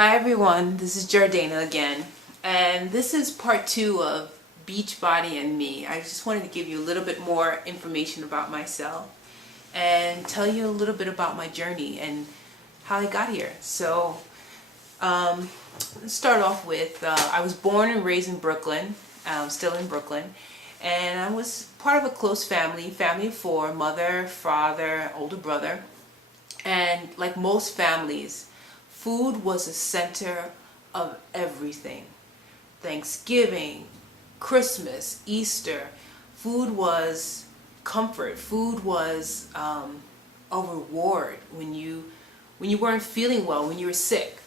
Hi everyone, this is Jardana again, and this is part 2 of Beachbody and Me. I just wanted to give you a little bit more information about myself and tell you a little bit about my journey and how I got here. So, let's start off with, I was born and raised in Brooklyn, still in Brooklyn, and I was part of a close family of 4, mother, father, older brother, and like most families, food was the center of everything. Thanksgiving, Christmas, Easter, food was comfort. Food was a reward when you weren't feeling well, when you were sick.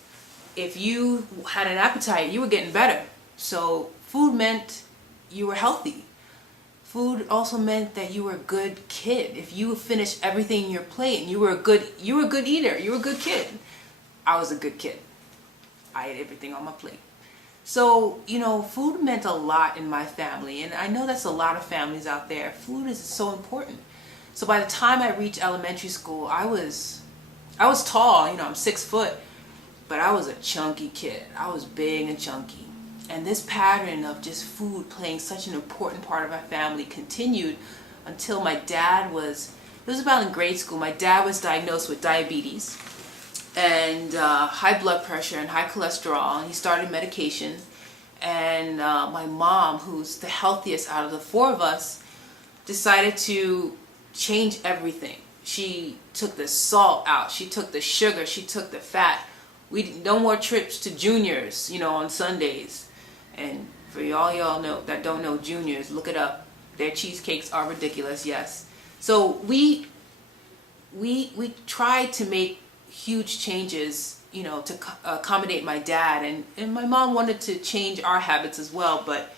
If you had an appetite, you were getting better. So food meant you were healthy. Food also meant that you were a good kid. If you finished everything in your plate, and you were a good eater, you were a good kid. I was a good kid. I ate everything on my plate. So, food meant a lot in my family, and I know that's a lot of families out there. Food is so important. So by the time I reached elementary school, I was tall, I'm 6 foot, but I was a chunky kid. I was big and chunky. And this pattern of just food playing such an important part of our family continued until my dad it was about in grade school, my dad was diagnosed with diabetes and high blood pressure and high cholesterol, and he started medication. And my mom, who's the healthiest out of the 4 of us, decided to change everything. She took the salt out, she took the sugar, she took the fat. No more trips to Juniors, on Sundays. And for y'all know that don't know Juniors, look it up. Their cheesecakes are ridiculous, yes. So we tried to make huge changes, to accommodate my dad, and my mom wanted to change our habits as well. But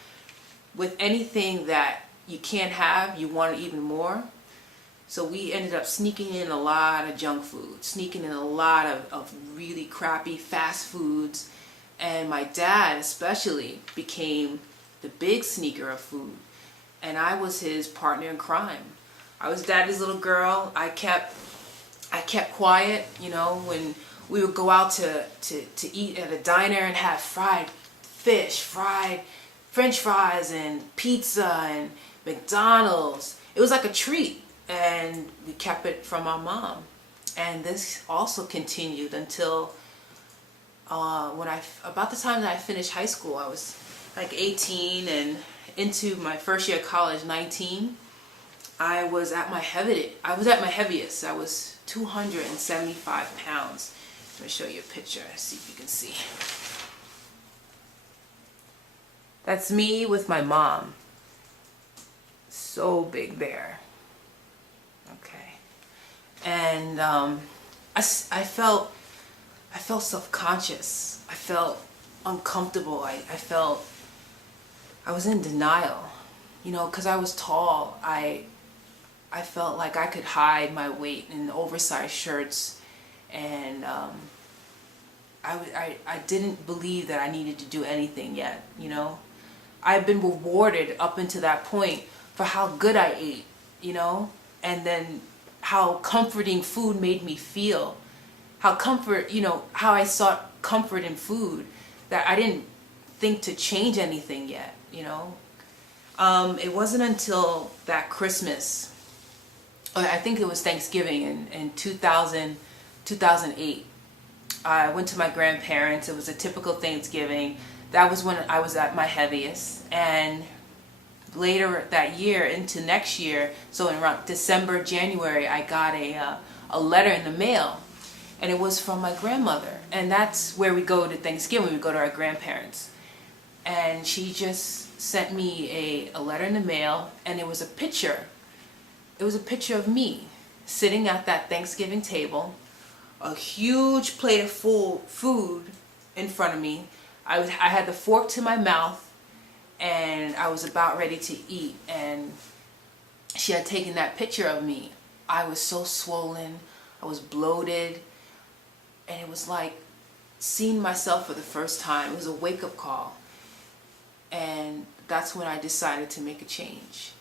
with anything that you can't have, you want it even more. So we ended up sneaking in a lot of junk food, sneaking in a lot of really crappy fast foods. And my dad especially became the big sneaker of food. And I was his partner in crime. I was daddy's little girl. I kept quiet, when we would go out to eat at a diner and have fried fish, fried French fries and pizza and McDonald's. It was like a treat, and we kept it from our mom. And this also continued until about the time that I finished high school. I was like 18 and into my first year of college, 19. I was at my heaviest. I was 275 pounds. Let me show you a picture, see if you can see. That's me with my mom. So big there. Okay. And I felt self-conscious. I felt uncomfortable. I felt I was in denial. Because I was tall, I felt like I could hide my weight in oversized shirts, and I didn't believe that I needed to do anything yet. I've been rewarded up until that point for how good I ate, and then how comforting food made me feel. How I sought comfort in food, that I didn't think to change anything yet, It wasn't until that Christmas, I think it was Thanksgiving in 2008. I went to my grandparents. It was a typical Thanksgiving. That was when I was at my heaviest. And later that year into next year, so in around December, January, I got a letter in the mail. And it was from my grandmother. And that's where we go to Thanksgiving. We go to our grandparents. And she just sent me a letter in the mail, and it was a picture. It was a picture of me sitting at that Thanksgiving table, a huge plate of full food in front of me. I had the fork to my mouth, and I was about ready to eat. And she had taken that picture of me. I was so swollen. I was bloated. And it was like seeing myself for the first time. It was a wake-up call. And that's when I decided to make a change.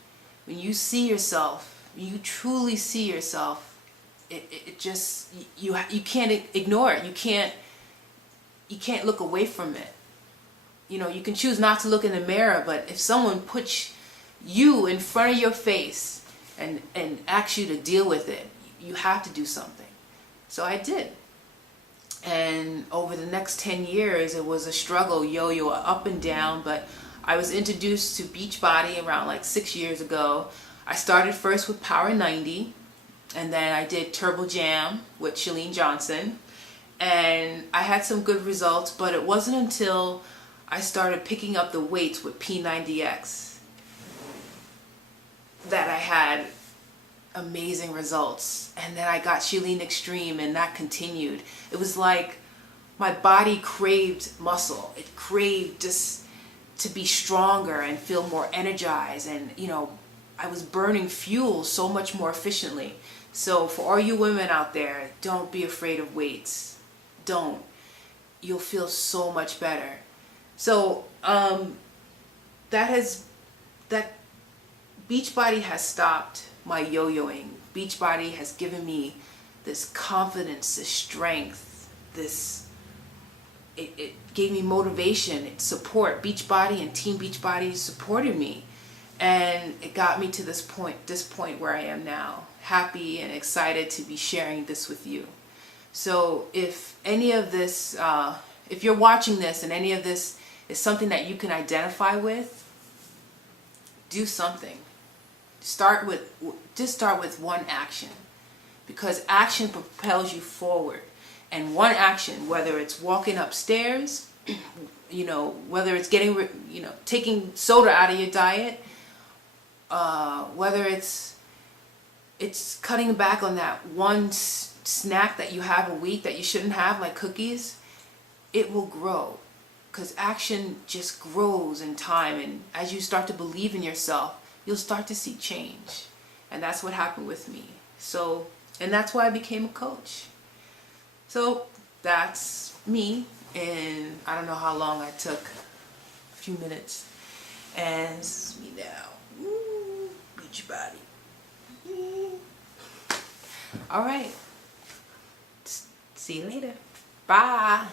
When you see yourself, you truly see yourself, it just, you can't ignore it. You can't you can't look away from it. You know, you can choose not to look in the mirror, but if someone puts you in front of your face and asks you to deal with it, you have to do something. So I did. And over the next 10 years, it was a struggle, yo-yo, up and down, but I was introduced to Beachbody around like 6 years ago. I started first with Power 90, and then I did Turbo Jam with Chalene Johnson, and I had some good results, but it wasn't until I started picking up the weights with P90X that I had amazing results. And then I got Chalene Extreme, and that continued. It was like my body craved muscle. It craved just to be stronger and feel more energized, and you know, I was burning fuel so much more efficiently. So for all you women out there, don't be afraid of weights. Don't. You'll feel so much better. So that Beachbody has stopped my yo-yoing. Beachbody has given me this confidence, this strength, it gave me motivation, it support. Beachbody and Team Beachbody supported me, and it got me to this point where I am now, happy and excited to be sharing this with you. So if any of this, if you're watching this and any of this is something that you can identify with, do something. Just start with one action, because action propels you forward. And one action, whether it's walking upstairs, you know, whether it's taking soda out of your diet, whether it's cutting back on that one snack that you have a week that you shouldn't have, like cookies, it will grow. Because action just grows in time, and as you start to believe in yourself, you'll start to see change. And that's what happened with me. So, and that's why I became a coach. So that's me, and I don't know how long I took, a few minutes, and this is me now. Ooh, Beachbody. All right, see you later. Bye.